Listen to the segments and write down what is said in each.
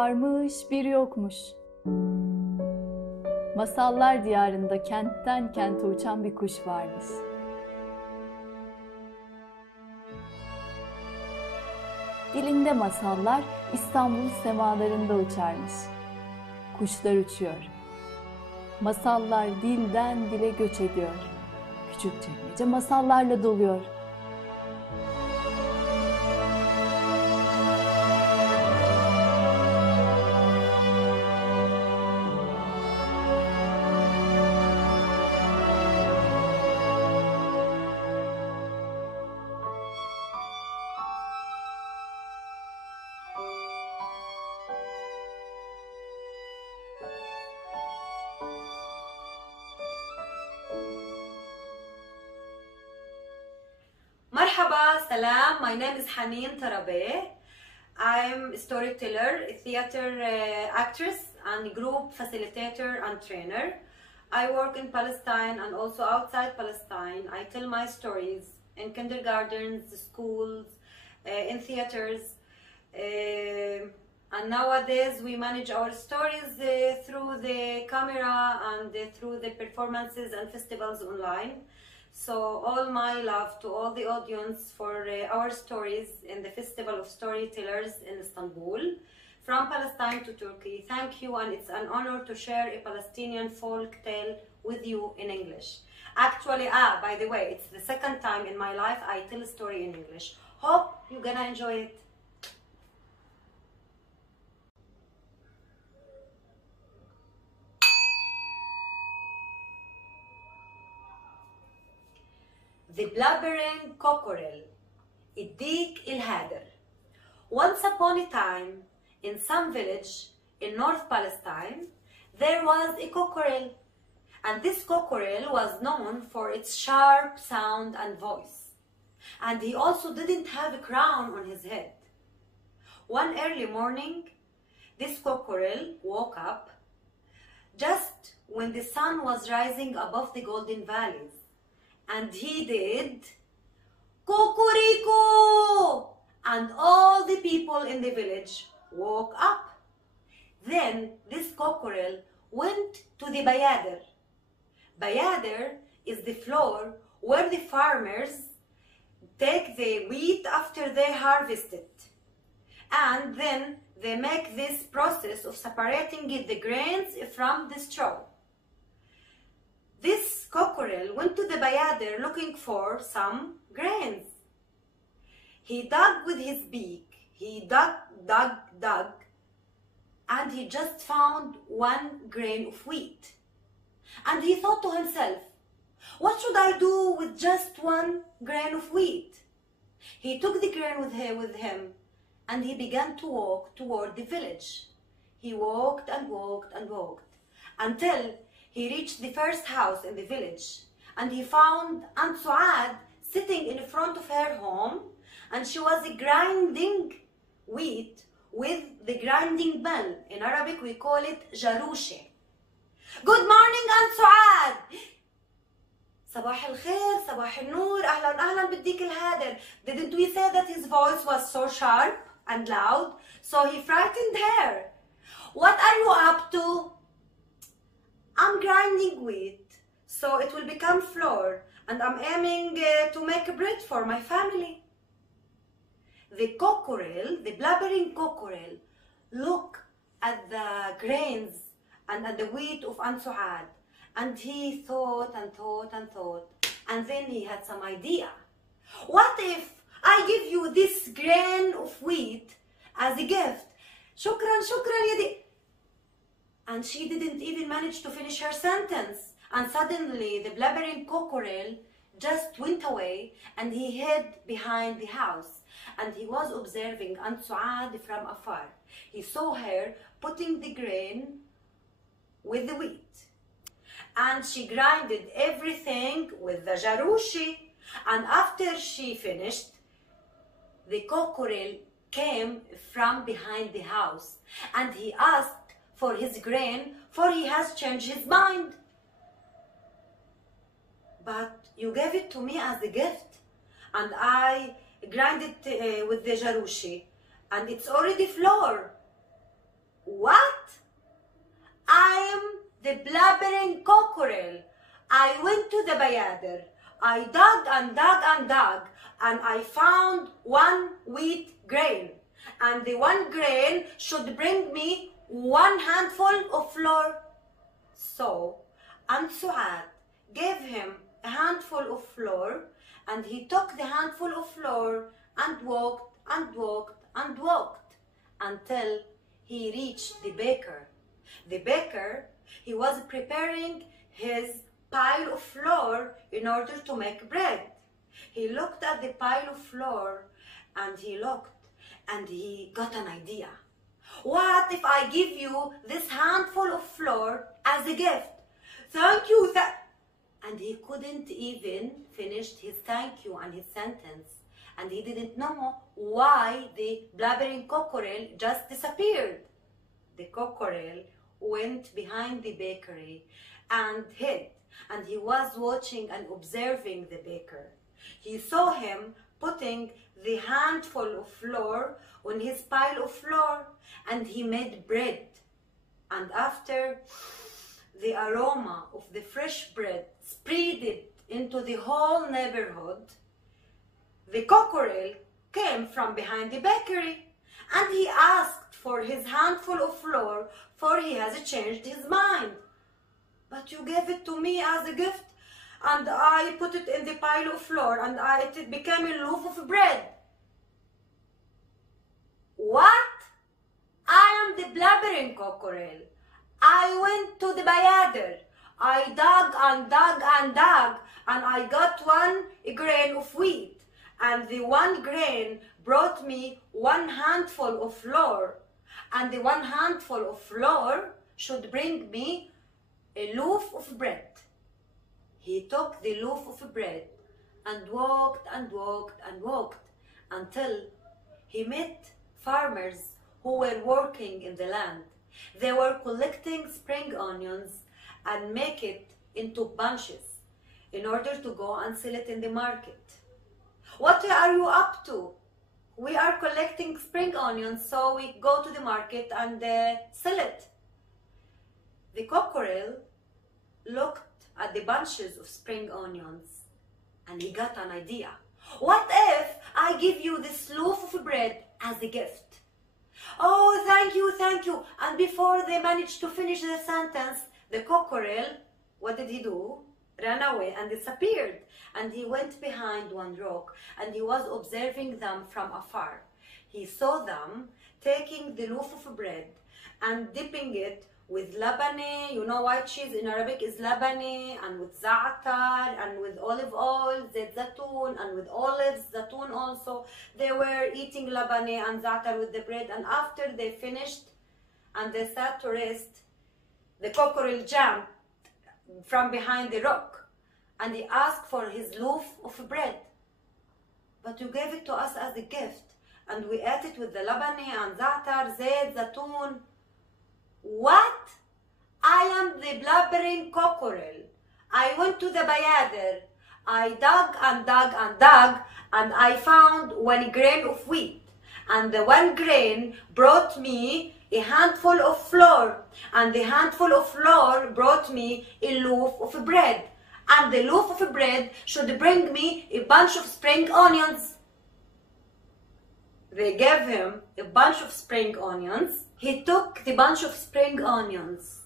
varmış, bir yokmuş. Masallar diyarında kentten kente uçan bir kuş varmış. Dilinde masallar İstanbul semalarında uçarmış. Kuşlar uçuyor. Masallar dilden dile göç ediyor. Küçükçekmece masallarla doluyor. Marhaba, salam. My name is Hannin Tarabay. I'm a storyteller, a theater actress, and group facilitator and trainer. I work in Palestine and also outside Palestine. I tell my stories in kindergartens, schools, in theaters. And nowadays we manage our stories through the camera and through the performances and festivals online. So all my love to all the audience for our stories in the Festival of Storytellers in Istanbul, from Palestine to Turkey. Thank you, and it's an honor to share a Palestinian folk tale with you in English. Actually, by the way, it's the second time in my life I tell a story in English. Hope you're gonna enjoy it. The blubbering cockerel, الديك الهادر. Once upon a time, in some village in North Palestine, there was a cockerel, and this cockerel was known for its sharp sound and voice. And he also didn't have a crown on his head. One early morning, this cockerel woke up just when the sun was rising above the golden valleys. And he did Kokoriko! And all the people in the village woke up. Then this cockerel went to the bayader. Bayader is the floor where the farmers take the wheat after they harvest it. And then they make this process of separating the grains from the straw. This cockerel went to the bayader looking for some grains. He dug with his beak. He dug, and he just found one grain of wheat. And he thought to himself, what should I do with just one grain of wheat? He took the grain with him, and he began to walk toward the village. He walked and walked and walked until he reached the first house in the village, and he found Aunt Suad sitting in front of her home, and she was grinding wheat with the grinding mill. In Arabic we call it jarouche. Good morning, Aunt Suad. صباح الخير, صباح النور, أهلا أهلا بالديك الهادر. Didn't we say that his voice was so sharp and loud? So he frightened her. What are you up to? I'm grinding wheat, so it will become flour, and I'm aiming to make bread for my family. The cockerel, the blubbering cockerel, looked at the grains and at the wheat of Aunt Suad, and he thought and thought and thought, and then he had some idea. What if I give you this grain of wheat as a gift? Shukran, shukran, yadi. And she didn't even manage to finish her sentence. And suddenly the blubbering cockerel just went away, and he hid behind the house. And he was observing Aunt Suad from afar. He saw her putting the grain with the wheat. And she grinded everything with the jarouche. And after she finished, the cockerel came from behind the house, and he asked for his grain, for he has changed his mind. But you gave it to me as a gift, and I grind it with the jarouche, and it's already flour. What? I am the blabbering cockerel. I went to the bayader. I dug and dug and dug, and I found one wheat grain. And the one grain should bring me one handful of flour. So, Aunt Suad gave him a handful of flour, and he took the handful of flour and walked and walked and walked until he reached the baker. The baker, he was preparing his pile of flour in order to make bread. He looked at the pile of flour and he looked and he got an idea. What if I give you this handful of flour as a gift? Thank you. And he couldn't even finish his thank you and his sentence. And he didn't know why the blabbering cockerel just disappeared. The cockerel went behind the bakery and hid. And he was watching and observing the baker. He saw him putting the handful of flour on his pile of flour, and he made bread. And after the aroma of the fresh bread spread into the whole neighborhood, the cockerel came from behind the bakery, and he asked for his handful of flour, for he has changed his mind. But you gave it to me as a gift, and I put it in the pile of flour, and it became a loaf of bread. What? I am the blabbering cockerel. I went to the bayader. I dug and dug and dug, and I got one grain of wheat. And the one grain brought me one handful of flour. And the one handful of flour should bring me a loaf of bread. He took the loaf of bread and walked and walked and walked until he met farmers who were working in the land. They were collecting spring onions and make it into bunches in order to go and sell it in the market. What are you up to? We are collecting spring onions, so we go to the market and sell it. The cockerel looked at the bunches of spring onions and he got an idea. What if I give you this loaf of bread as a gift? Oh, thank you, thank you. And before they managed to finish the sentence, the cockerel, what did he do? Ran away and disappeared. And he went behind one rock and he was observing them from afar. He saw them taking the loaf of bread and dipping it with labane. You know, white cheese in Arabic is labane, and with za'atar, and with olive oil, zait zatoun, and with olives, zatoun also. They were eating labane and za'atar with the bread, and after they finished and they sat to rest, the cockerel jumped from behind the rock and he asked for his loaf of bread. But you gave it to us as a gift, and we ate it with the labane and za'atar, zait zatoun. What? I am the blabbering cockerel. I went to the bayader. I dug and dug and dug, and I found one grain of wheat. And the one grain brought me a handful of flour. And the handful of flour brought me a loaf of bread. And the loaf of bread should bring me a bunch of spring onions. They gave him a bunch of spring onions. He took the bunch of spring onions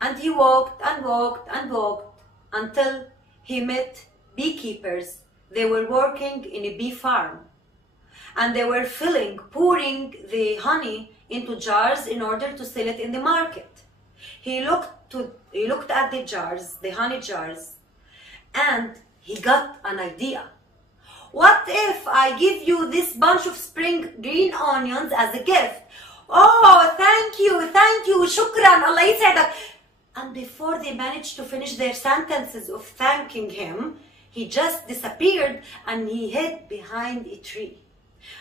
and he walked and walked and walked until he met beekeepers. They were working in a bee farm and they were pouring the honey into jars in order to sell it in the market. He looked at the jars, the honey jars, and he got an idea. What if I give you this bunch of spring green onions as a gift? Oh, thank you, shukran, Allah yis'adak. And before they managed to finish their sentences of thanking him, he just disappeared and he hid behind a tree.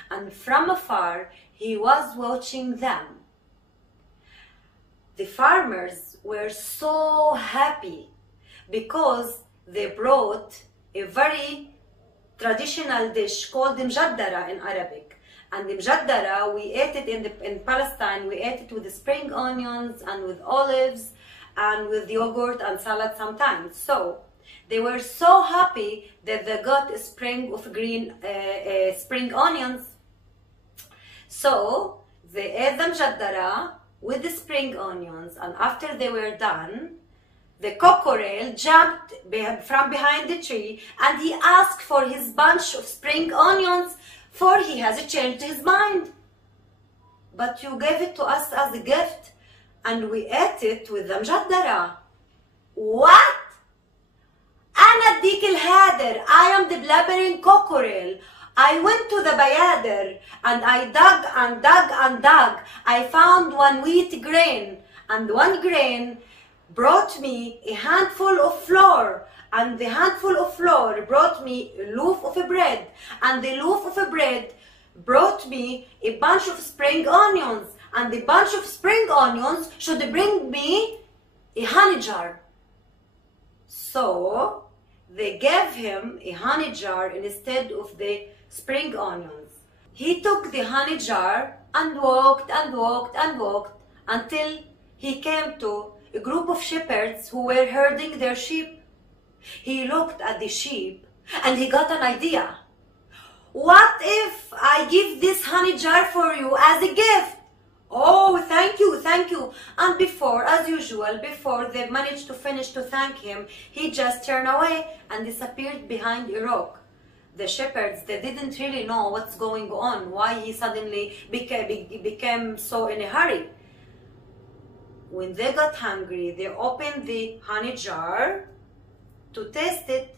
And from afar, he was watching them. The farmers were so happy because they brought a very traditional dish called mjaddara in Arabic. And the mjaddara, we ate it in Palestine, we ate it with the spring onions and with olives and with yogurt and salad sometimes. So they were so happy that they got a spring of green spring onions. So they ate the mjaddara with the spring onions, and after they were done, the cockerel jumped from behind the tree and he asked for his bunch of spring onions, for he has changed his mind. But you gave it to us as a gift and we ate it with the mjaddara. What? أنا الديك الهادر. I am the blabbering cockerel. I went to the bayader and I dug and dug and dug. I found one wheat grain, and one grain brought me a handful of flour, and the handful of flour brought me a loaf of bread, and the loaf of bread brought me a bunch of spring onions, and the bunch of spring onions should bring me a honey jar. So they gave him a honey jar instead of the spring onions. He took the honey jar and walked and walked and walked until he came to a group of shepherds who were herding their sheep. He looked at the sheep and he got an idea. What if I give this honey jar for you as a gift? Oh, thank you, thank you. And before, as usual, before they managed to finish to thank him, he just turned away and disappeared behind a rock. The shepherds, they didn't really know what's going on, why he suddenly became so in a hurry. When they got hungry, they opened the honey jar to taste it.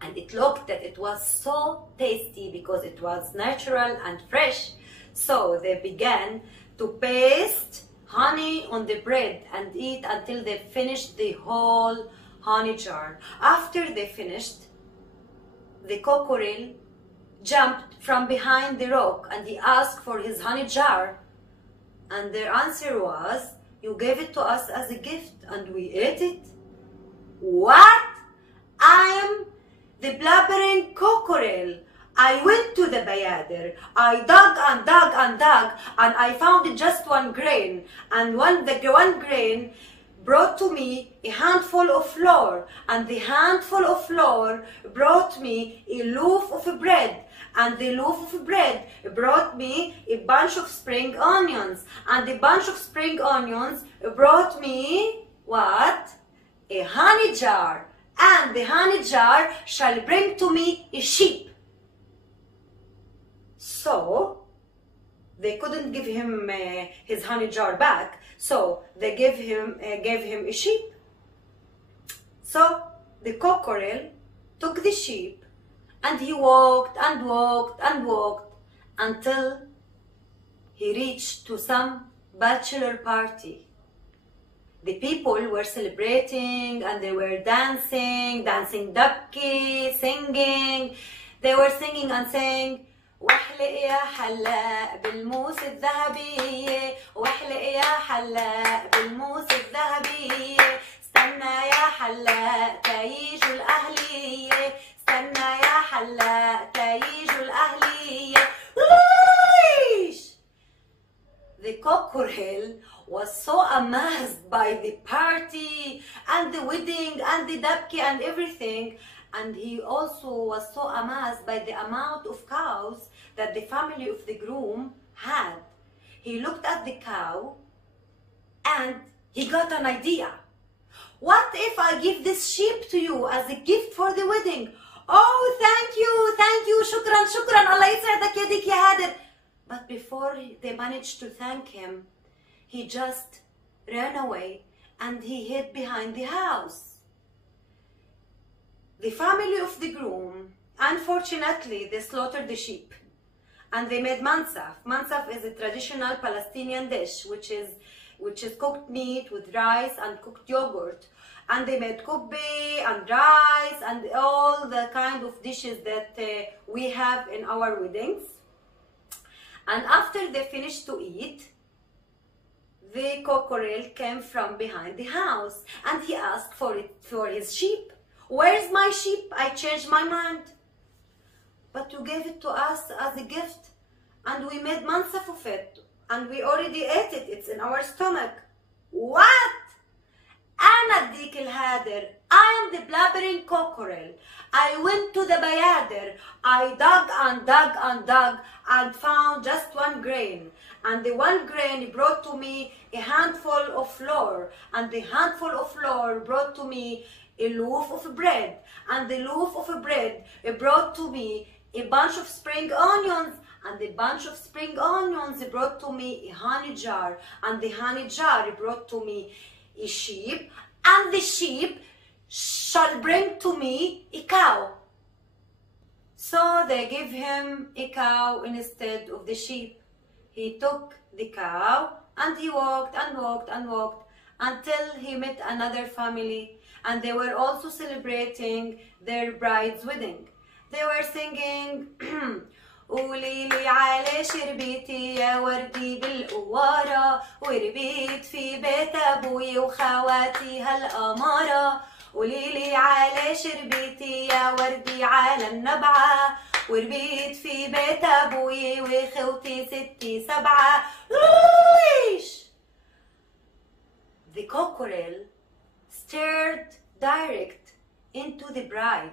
And it looked that it was so tasty because it was natural and fresh. So they began to paste honey on the bread and eat until they finished the whole honey jar. After they finished, the cockerel jumped from behind the rock and he asked for his honey jar. And their answer was, you gave it to us as a gift and we ate it. What? I am the blabbering cockerel. I went to the bayader. I dug and dug and dug and I found just one grain. And the one grain brought to me a handful of flour. And the handful of flour brought me a loaf of bread. And the loaf of bread brought me a bunch of spring onions. And the bunch of spring onions brought me, what? A honey jar. And the honey jar shall bring to me a sheep. So they couldn't give him his honey jar back, so they gave him a sheep. So the cockerel took the sheep and he walked and walked and walked until he reached to some bachelor party. The people were celebrating and they were dancing dabki, singing. They were singing and saying, واحلق يا حلاق بالموس الذهبية، واحلق يا حلاق بالموس الذهبية، استنى يا حلاق تيجوا الأهلية، استنى يا حلاق تيجوا الأهلية. The cockerel was so amazed by the party and the wedding and the dabki and everything, and he also was so amazed by the amount of cows that the family of the groom had. He looked at the cow and he got an idea. What if I give this sheep to you as a gift for the wedding? Oh, thank you, shukran, shukran, Allah يسعدك يديك يا هادر. But before they managed to thank him, he just ran away and he hid behind the house. The family of the groom, unfortunately, they slaughtered the sheep and they made mansaf. Mansaf is a traditional Palestinian dish which is cooked meat with rice and cooked yogurt. And they made kubbe and rice and all the kind of dishes that we have in our weddings. And after they finished to eat, the cockerel came from behind the house and he asked for his sheep. Where's my sheep? I changed my mind. but you gave it to us as a gift, and we made mansaf of it, and we already ate it. It's in our stomach. What? أنا الديك الهادر. I am the blabbering cockerel. I went to the bayader. I dug and dug and dug and found just one grain. And the one grain brought to me a handful of flour. And the handful of flour brought to me a loaf of bread. And the loaf of bread brought to me a bunch of spring onions. And the bunch of spring onions brought to me a honey jar. And the honey jar brought to me a sheep. And the sheep shall bring to me a cow. So they gave him a cow instead of the sheep. He took the cow and he walked and walked and walked until he met another family, and they were also celebrating their bride's wedding. They were singing قولي لي على شربيتي يا وردي بالقوارة وربيت في بيت أبوي وخواتي هالأمارة. قولي لي على شربيتي يا وردي على النبعة وربيت في بيت أبوي وخوتي ستي سبعة. The cockerel stared direct into the bride.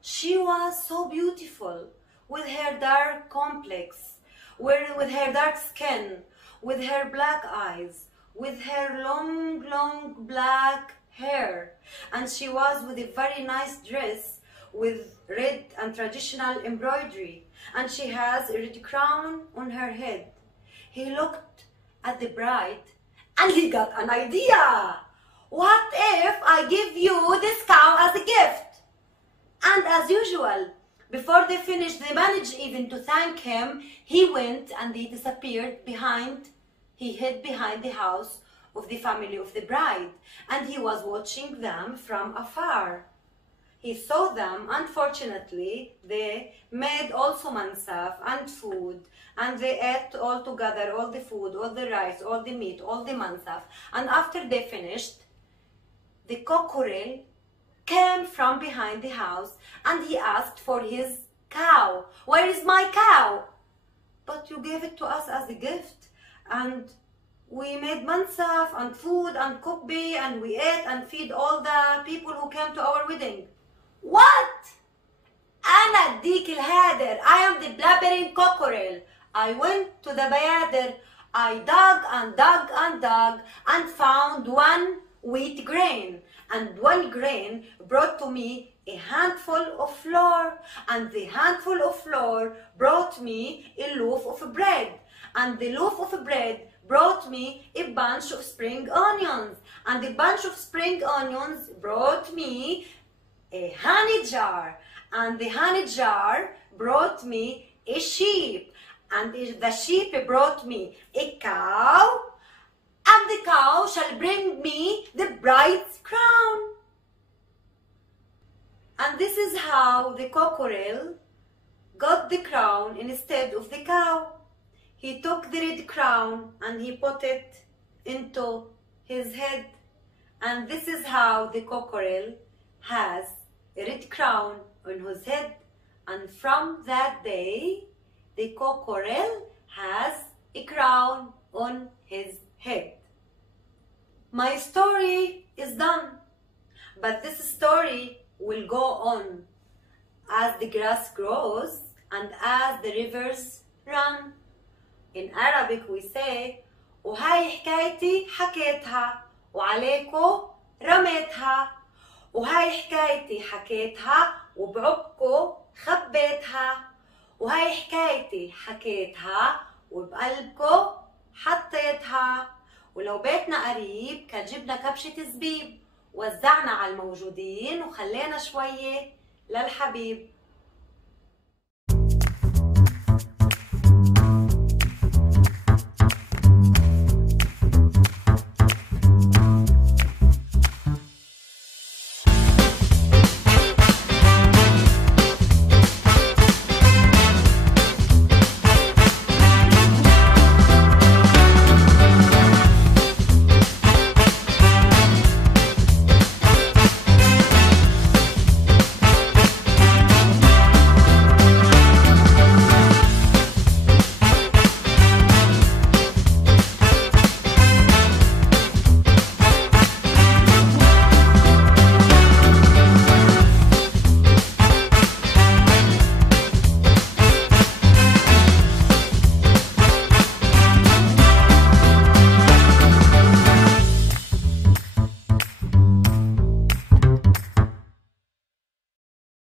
She was so beautiful, with her dark complex, with her dark skin, with her black eyes, with her long black hair. And she was with a very nice dress with red and traditional embroidery. And she has a red crown on her head. He looked at the bride and he got an idea. What if I give you this cow as a gift? And as usual, before they finished, they managed even to thank him. He went and he disappeared behind, he hid behind the house of the family of the bride. And he was watching them from afar. He saw them. Unfortunately, they made also mansaf and food. And they ate all together, all the food, all the rice, all the meat, all the mansaf. And after they finished, the cockerel came from behind the house and he asked for his cow. Where is my cow? But you gave it to us as a gift, and we made mansaf and food and kubbi, and we ate and feed all the people who came to our wedding. What? أنا الديك الهادر. I am the blabbering cockerel. I went to the bayader. I dug and dug and dug and found one wheat grain. And one grain brought to me a handful of flour, and the handful of flour brought me a loaf of bread, and the loaf of bread brought me a bunch of spring onions, and the bunch of spring onions brought me a honey jar, and the honey jar brought me a sheep, and the sheep brought me a cow, and the cow shall bring me the bride's crown. And this is how the cockerel got the crown instead of the cow. He took the red crown and he put it into his head. And this is how the cockerel has a red crown on his head. And from that day, the cockerel has a crown on his head. My story is done, but this story will go on as the grass grows and as the rivers run. In Arabic we say وهاي حكايتي حكيتها وعليكو رميتها وهاي حكايتي حكيتها وبعبكو خبيتها وهاي حكايتي حكيتها وبقلبكو حطيتها ولو بيتنا قريب كان جبنا كبشة زبيب وزعنا على الموجودين وخلينا شوية للحبيب.